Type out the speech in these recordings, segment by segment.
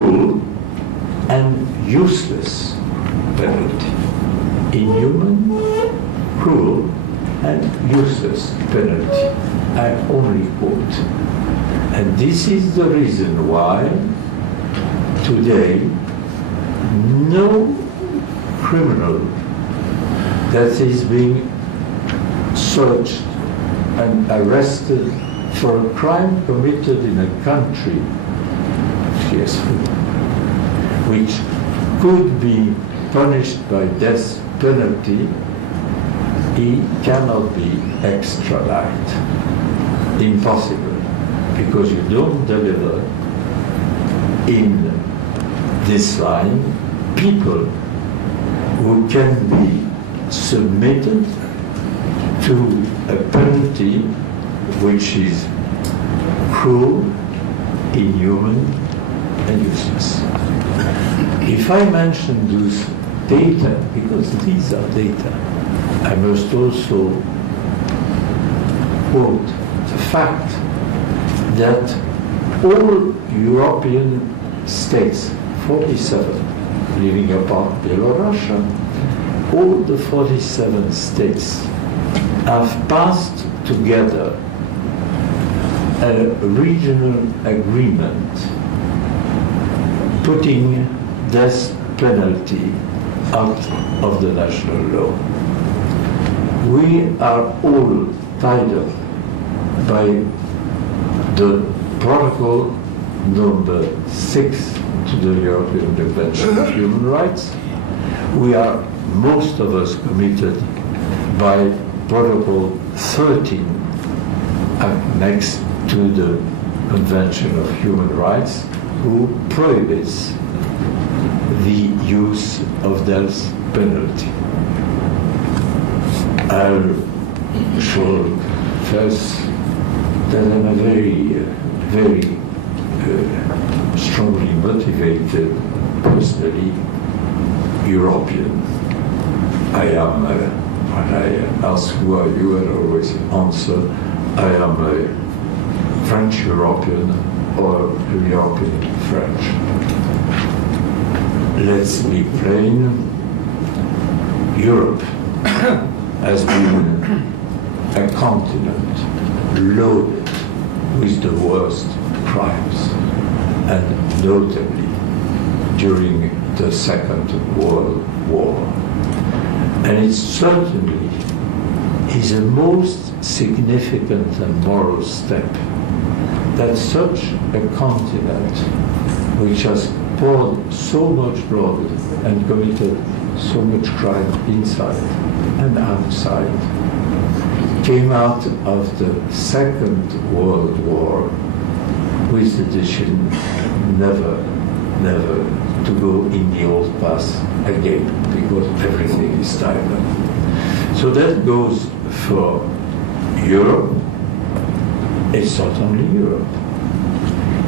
cruel and useless penalty. Inhuman, cruel, and useless penalty. I only quote. And this is the reason why today no criminal that is being searched and arrested for a crime committed in a country, yes, which could be punished by death penalty, he cannot be extradited. Impossible, because you don't deliver in this line people who can be submitted to a penalty which is cruel, inhuman, and useless. If I mention those data, because these are data, I must also quote the fact that all European states, 47, leaving apart Belarus, all the 47 states have passed together a regional agreement putting death penalty out of the national law. We are all tied up by the protocol number 6 to the European Convention of Human Rights. We are, most of us, committed by protocol 13 next to the Convention of Human Rights, who prohibits the use of death penalty. I shall confess that I'm a very strongly motivated, personally, European. I am, when I ask who are you, I always answer, I am a French European or European French. Let's be plain, Europe has been a continent loaded with the worst crimes, and notably during the Second World War. And it certainly is a most significant and moral step that such a continent, which has poured so much blood and committed so much crime inside and outside, came out of the Second World War with the decision never to go in the old path again, because everything is tied up. So that goes for Europe. It's not only Europe.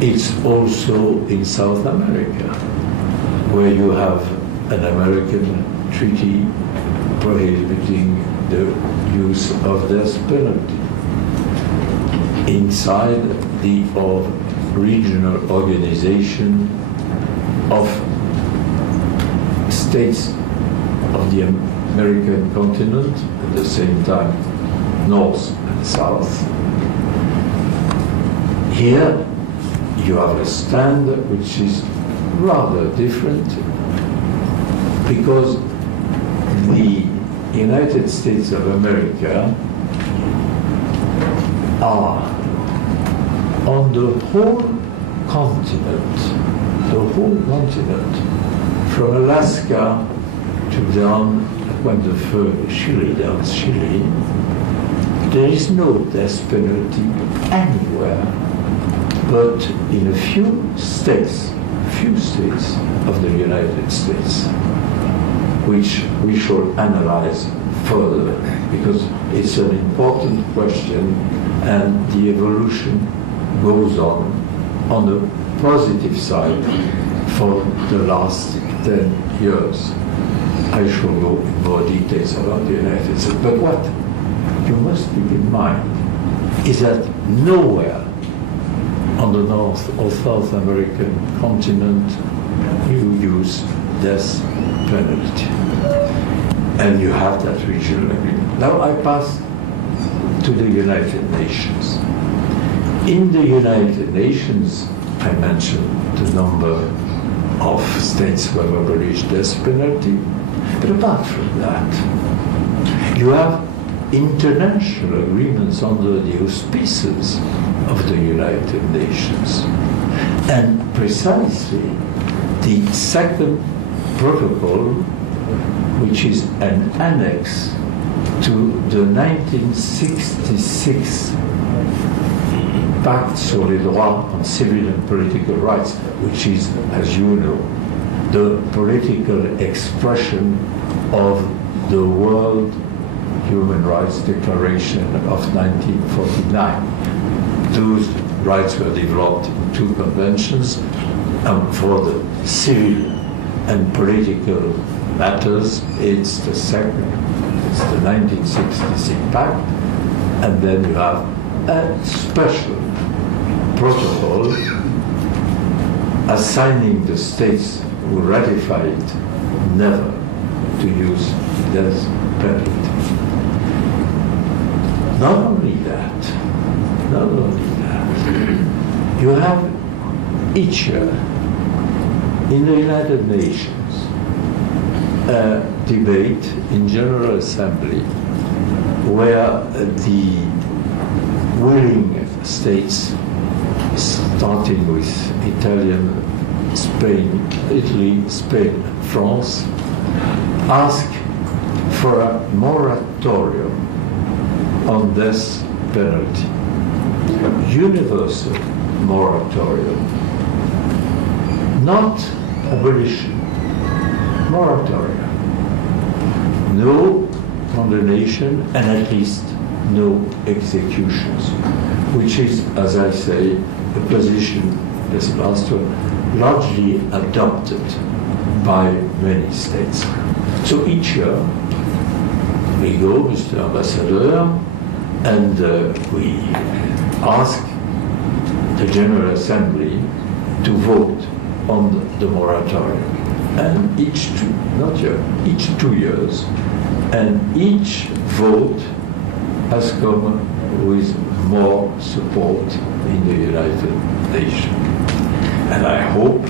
It's also in South America, where you have an American treaty prohibiting the use of death penalty. Inside the regional organization of states of the American continent, at the same time North and South. Here you have a stand which is rather different, because the United States of America are on the whole continent, from Alaska to down Chile, there is no death penalty anywhere but in a few states of the United States, which we shall analyze further, because it's an important question and the evolution goes on the positive side for the last 10 years. I shall go in more details about the United States. But what you must keep in mind is that nowhere on the North or South American continent, you use death penalty. And you have that regional agreement. Now I pass to the United Nations. In the United Nations, I mentioned the number of states who have abolished death penalty. But apart from that, you have international agreements under the auspices of the United Nations. And precisely the second protocol, which is an annex to the 1966 Pacte sur les droits on civil and political rights, which is, as you know, the political expression of the World Human Rights Declaration of 1949. Those rights were developed in two conventions, for the civil and political matters, it's the second, it's the 1966 Pact, and then you have a special protocol assigning the states who ratify it never to use death penalty. Not only that, you have each year in the United Nations a debate in General Assembly where the willing states, starting with Italy, Spain, France, ask for a moratorium on death penalty, universal moratorium, not abolition, moratorium. No condemnation and at least no executions, which is, as I say, a position, this last one, largely adopted by many states. So each year we go, Mr. Ambassador, and we ask the General Assembly to vote on the moratorium. And each 2 years, and each vote has come with more support in the United Nations. And I hope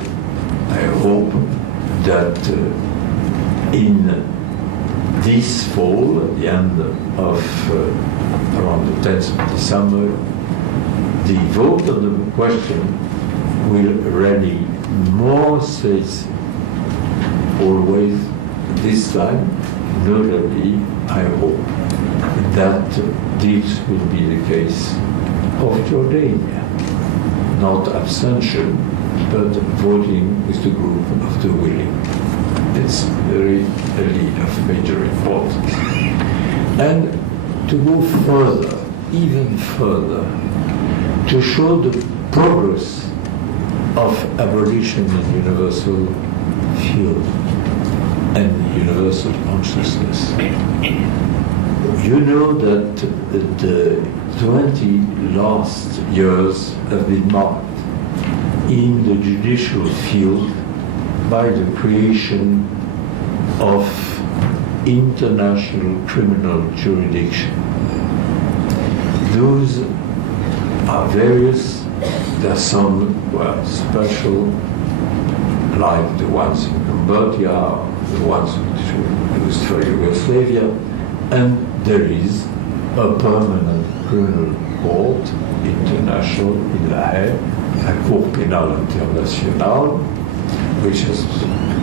that in this fall, at the end of around the 10th of December, the vote on the question will rally more states always this time. Notably, I hope that this will be the case of Jordania. Not abstention, but voting with the group of the willing. It's really of major importance. And to go further, even further, to show the progress of abolition in universal field and universal consciousness. You know that the 20 last years have been marked in the judicial field by the creation of international criminal jurisdiction. Those are various. There are some special, like the ones in Cambodia, the ones which were used for Yugoslavia, and there is a permanent criminal court, international, in La Haye, la Cour pénale internationale, which has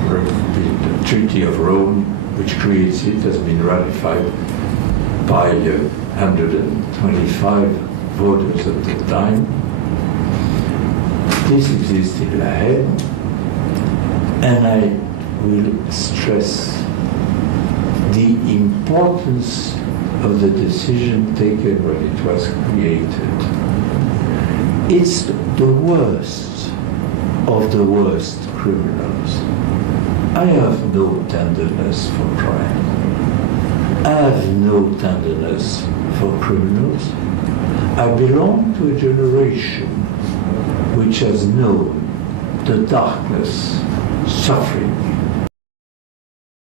been the Treaty of Rome, which creates it, has been ratified by 125 voters at the time. This exists in La Haye, and I will stress the importance of the decision taken when it was created. It's the worst of the worst criminals. I have no tenderness for crime. I have no tenderness for criminals. I belong to a generation which has known the darkness, suffering,